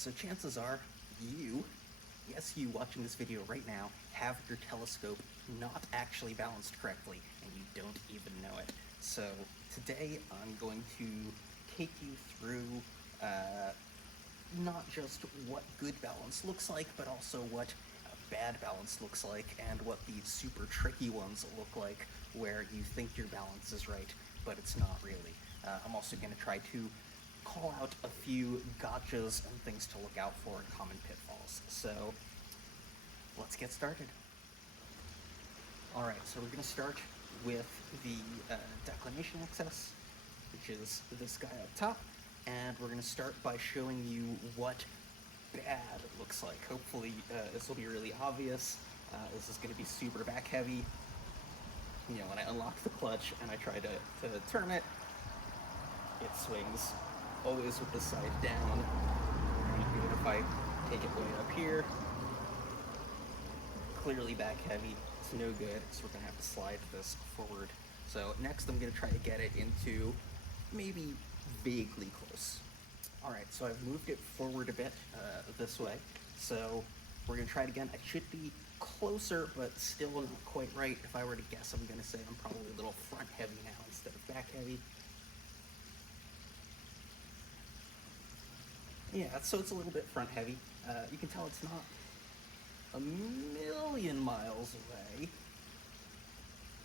So chances are you, yes you watching this video right now, have your telescope not actually balanced correctly and you don't even know it. So today I'm going to take you through not just what good balance looks like, but also what bad balance looks like and what the super tricky ones look like where you think your balance is right, but it's not really. I'm also going to try to call out a few gotchas and things to look out for and common pitfalls. So let's get started. All right, so we're going to start with the declination axis, which is this guy up top, and we're going to start by showing you what bad looks like. Hopefully this will be really obvious. This is going to be super back heavy. You know, when I unlock the clutch and I try to turn it, it swings always with the side down. Even if I take it way up here, clearly back heavy, it's no good, so we're gonna have to slide this forward. So next I'm gonna try to get it into maybe vaguely close. All right, so I've moved it forward a bit this way. So we're gonna try it again. It should be closer, but still not quite right. If I were to guess, I'm gonna say I'm probably a little front heavy now instead of back heavy. Yeah, so it's a little bit front heavy. You can tell it's not a million miles away,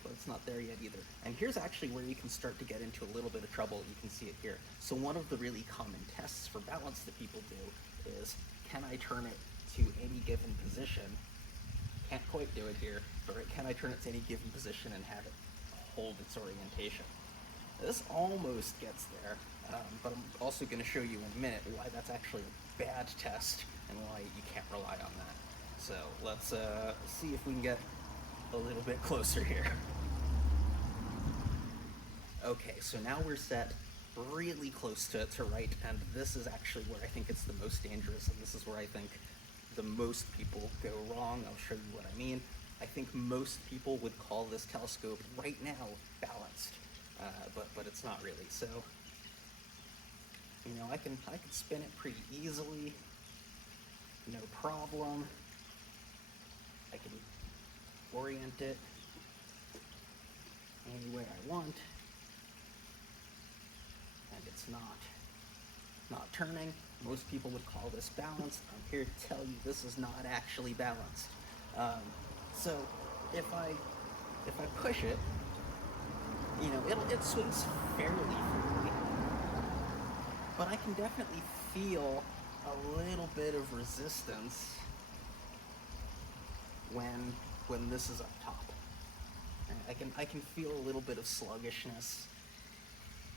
but it's not there yet either. And here's actually where you can start to get into a little bit of trouble. You can see it here. So one of the really common tests for balance that people do is, can I turn it to any given position? Can't quite do it here, but can I turn it to any given position and have it hold its orientation? This almost gets there, but I'm also going to show you in a minute why that's actually a bad test and why you can't rely on that. So let's see if we can get a little bit closer here. Okay, so now we're set really close to right, and this is actually where I think it's the most dangerous, and this is where I think the most people go wrong. I'll show you what I mean. I think most people would call this telescope right now balanced. But it's not really. So, you know, I can spin it pretty easily, no problem. I can orient it any way I want, and it's not turning. Most people would call this balanced. I'm here to tell you this is not actually balanced. So if I push it, you know, it swings fairly freely, but I can definitely feel a little bit of resistance when this is up top. I can feel a little bit of sluggishness,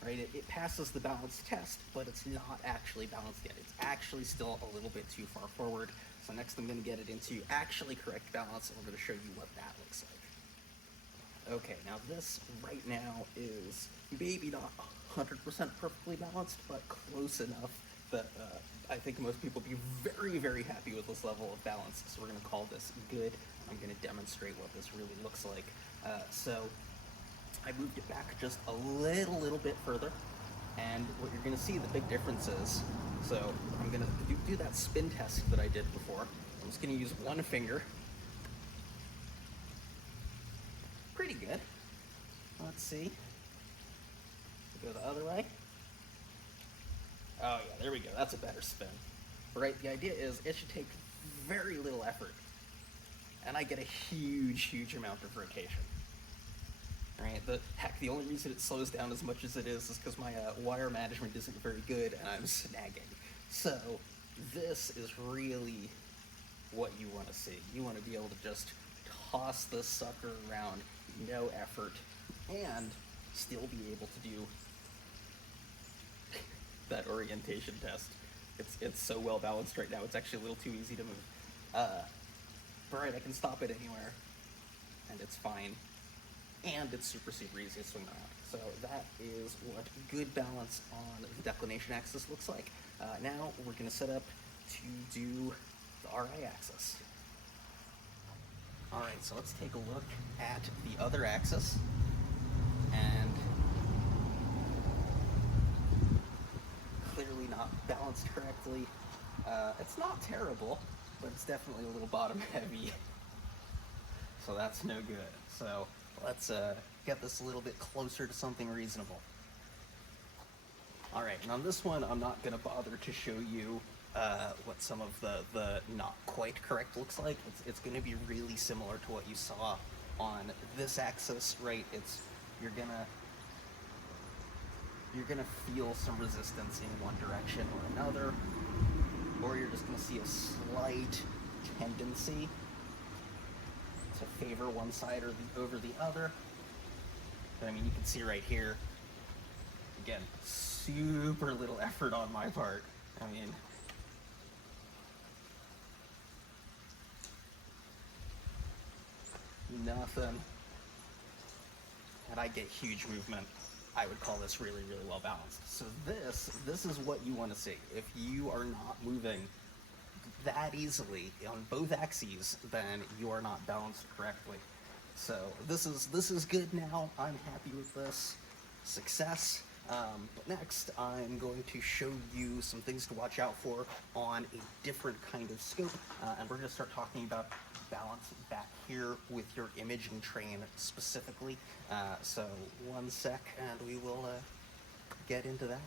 right? It passes the balance test, but it's not actually balanced yet. It's actually still a little bit too far forward. So next I'm going to get it into actually correct balance, and we're going to show you what that looks like. Okay, now this right now is maybe not 100% perfectly balanced, but close enough that I think most people would be very, very happy with this level of balance. So we're going to call this good. I'm going to demonstrate what this really looks like. So I moved it back just a little bit further, and what you're going to see the big difference is, so I'm going to do that spin test that I did before. I'm just going to use one finger. Pretty good. Let's see. Go the other way. Oh yeah, there we go. That's a better spin. Right, the idea is it should take very little effort, and I get a huge amount of rotation. Right, the only reason it slows down as much as it is because my wire management isn't very good and I'm snagging. So this is really what you want to see. You want to be able to just toss this sucker around, no effort, and still be able to do that orientation test. It's so well balanced right now, it's actually a little too easy to move. But right, I can stop it anywhere, and it's fine. And it's super easy to swing around. So that is what good balance on the declination axis looks like. Now we're going to set up to do the RI axis. All right, so let's take a look at the other axis, and clearly not balanced correctly. It's not terrible, but it's definitely a little bottom heavy. So that's no good. So let's get this a little bit closer to something reasonable. All right, and on this one, I'm not going to bother to show you what some of the not quite correct looks like. It's going to be really similar to what you saw on this axis, right? You're gonna feel some resistance in one direction or another, or you're just gonna see a slight tendency to favor one side or over the other. But I mean, you can see right here, again, super little effort on my part. I mean, nothing. And I get huge movement. I would call this really, really well balanced. So this is what you want to see. If you are not moving that easily on both axes, then you are not balanced correctly. So this is good now. I'm happy with this. Success. But next, I'm going to show you some things to watch out for on a different kind of scope, and we're going to start talking about balance back here with your imaging train specifically. So one sec, and we will get into that.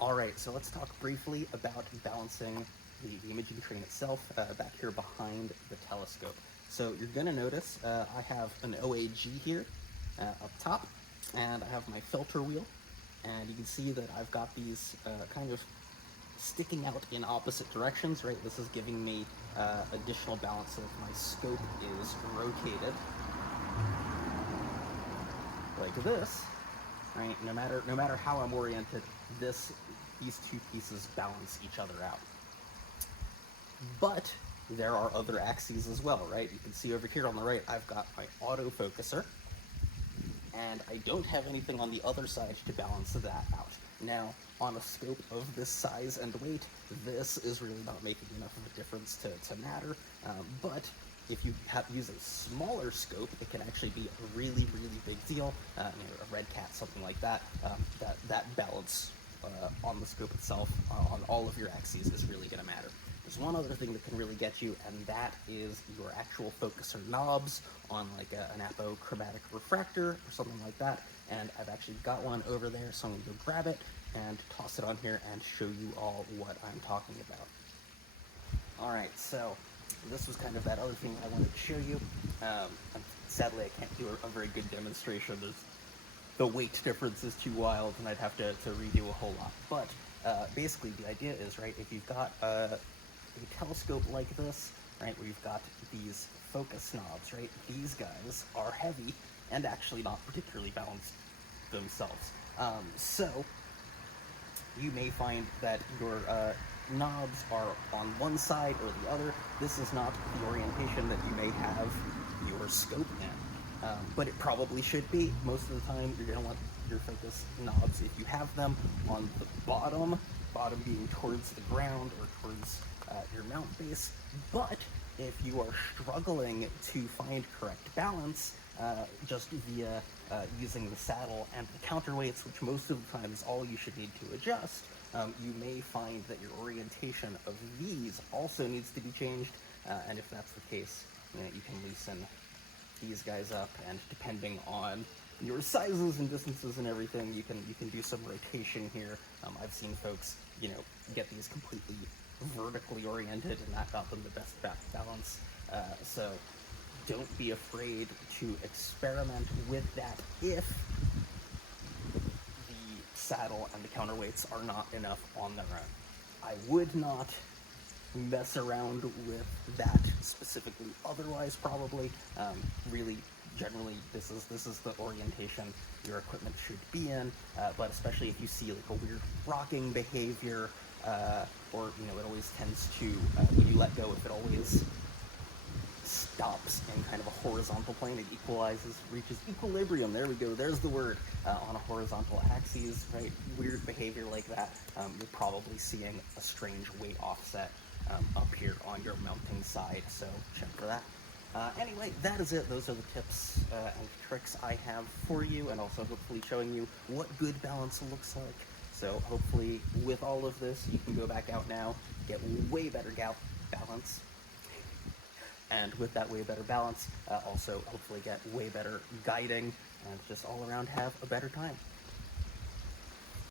All right, so let's talk briefly about balancing the imaging train itself back here behind the telescope. So you're going to notice I have an OAG here up top, and I have my filter wheel, and you can see that I've got these kind of sticking out in opposite directions, right? This is giving me additional balance so if my scope is rotated like this, right? No matter how I'm oriented, these two pieces balance each other out. But there are other axes as well, right? You can see over here on the right, I've got my autofocuser, and I don't have anything on the other side to balance that out. Now, on a scope of this size and weight, this is really not making enough of a difference to matter, but if you use a smaller scope, it can actually be a really, really big deal. A red cat, something like that, that balance on the scope itself, on all of your axes, is really going to matter. There's one other thing that can really get you, and that is your actual focuser knobs on like an apochromatic refractor or something like that. And I've actually got one over there, so I'm going to go grab it and toss it on here and show you all what I'm talking about. All right, so this was kind of that other thing I wanted to show you. Sadly, I can't do a very good demonstration. The weight difference is too wild, and I'd have to redo a whole lot. But basically, the idea is, right, if you've got a telescope like this, right, where you've got these focus knobs, right, these guys are heavy and actually not particularly balanced themselves. So you may find that your knobs are on one side or the other. This is not the orientation that you may have your scope in, but it probably should be. Most of the time, you're going to want your focus knobs, if you have them, on the bottom being towards the ground or towards your mount base. But if you are struggling to find correct balance, just via using the saddle and the counterweights, which most of the time is all you should need to adjust, you may find that your orientation of these also needs to be changed, and if that's the case, you can loosen these guys up, and depending on your sizes and distances and everything, you can do some rotation here. I've seen folks, get these completely vertically oriented, and that got them the best back balance. So don't be afraid to experiment with that if the saddle and the counterweights are not enough on their own. I would not mess around with that specifically otherwise, probably. Really, generally, this is the orientation your equipment should be in, but especially if you see like a weird rocking behavior, or it always tends to, when you let go, if it always stops in kind of a horizontal plane, it equalizes, reaches equilibrium, there we go, there's the word, on a horizontal axis, right? Weird behavior like that, you're probably seeing a strange weight offset up here on your mounting side, so check for that. Anyway, that is it. Those are the tips and tricks I have for you, and also hopefully showing you what good balance looks like. So hopefully with all of this, you can go back out now, get way better balance, and with that way better balance, also hopefully get way better guiding, and just all around have a better time.